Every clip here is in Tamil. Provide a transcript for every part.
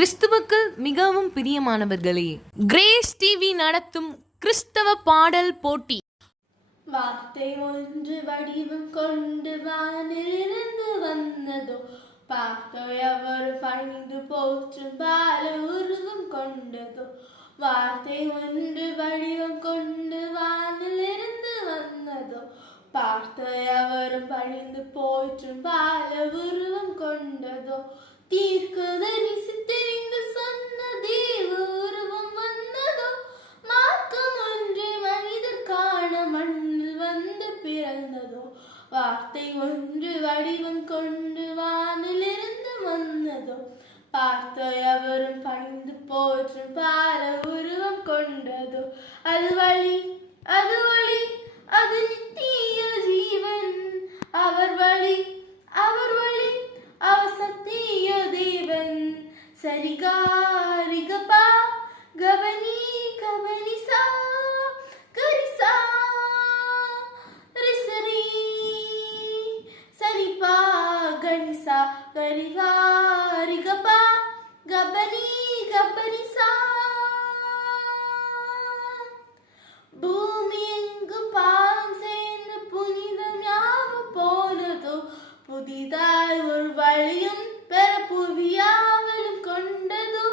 கிறிஸ்துவுக்கு மிகவும் பிரியமானவர்களே, கிரேஸ் டிவி நடத்தும் கிறிஸ்தவ பாடல் போட்டி. வார்த்தை ஒன்று வடிவம் கொண்டு வானிலிருந்து வந்ததோ, பார்த்தோய் அவர் பணிந்து போற்றும் பால உருவம் கொண்டதோ. வார்த்தை ஒன்று வடிவம் கொண்டு வானிலிருந்து வந்ததோ, பார்த்தோய் அவர் பணிந்து போற்றும் பால உருவம் கொண்டதோ. தீர்க்கதரிசி தெரிந்து சொன்ன தேவ உருவம் வந்ததோ, மார்க்கம் ஒன்று மனிதர் காண மண்ணில் வந்து பிறந்ததோ. வார்த்தை ஒன்று வடிவம் கொண்டு வானிலிருந்து வந்ததோ, பார்த்தோய் அவரும் பணிந்து போற்றும் பார உருவம் கொண்டதோ. அது வழி, அது ஒளி, அது நித்திய ஜீவன். அவர் வழி, அவர் வழி, அவர் சத்திய தேவன். சரிகா ரிகபா கபனி கபனிசா கரிசா ரிசரி சரிபா கனிசா கரிகா ரிகபா கபனி கபனிசா. பூமி எங்கும் பாவம் சேர்ந்து புனிதம் யாவும் போனதோ, புதிதாய் ஒரு வழியும் பெற புவியாவலும் கொண்டதோ.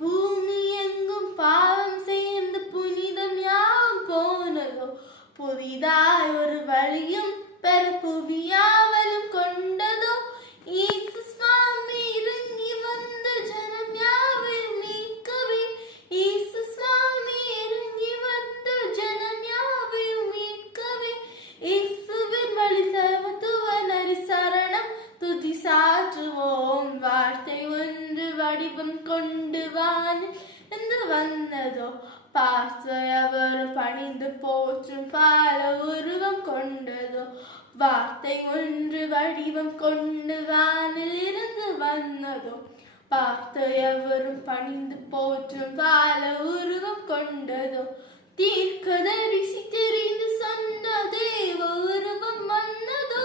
பூமி எங்கும் பாவம் சேர்ந்து புனிதம் யாவும் போனதோ, புதிதாய் ஒரு வழியும் பெற புவியாவலும் கொண்டதோ. இயேசு சுவாமி இறங்கி வந்த ஜனம் யாவையும் மீட்கவே, இயேசு சுவாமி இறங்கி வந்த ஜனம் யாவையும் மீட்கவே. இயேசுவின் வழி சமத்துவ நரி சரணம் துதி சாற்றுவோம். வார்த்தை ஒன்று வடிவம் கொண்டு வானிலிருந்து வந்ததோ, பார்த்தோய் அவரும் பணிந்து போற்றும் பால உருவம் கொண்டதோ. வார்த்தை ஒன்று வடிவம் கொண்டு வானிலிருந்து வந்ததோ, பார்த்தோய் அவரும் பணிந்து போற்றும் பால உருவம் கொண்டதோ. தீர்க்கதரிசி தெரிந்து சொன்ன தேவ உருவம் வந்ததோ,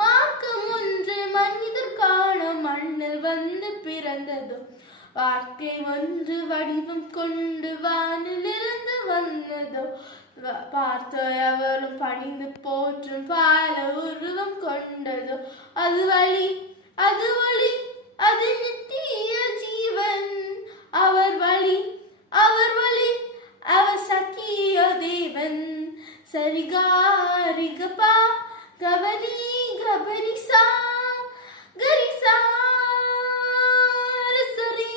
மார்க்கம் ஒன்று மனிதர் காண மண்ணில் வந்து பிறந்ததோ. வார்த்தை ஒன்று வடிவம் கொண்டு வானிலிருந்து வந்ததோ, பார்த்தோய் அவரும் பணிந்து போற்றும் பால உருவம் கொண்டதோ. அது வழி, அது ஒளி, அது நித்திய ஜீவன். அவர் வழி, அவர் வழி, அவர் சத்திய தேவன். சரிகா ரிகபா கபனி கபனிசா கரிசா ரிசரி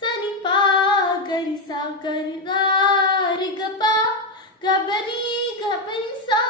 சரிபா கரிசா கரிகா ரிகபா கபனி கபனிசா.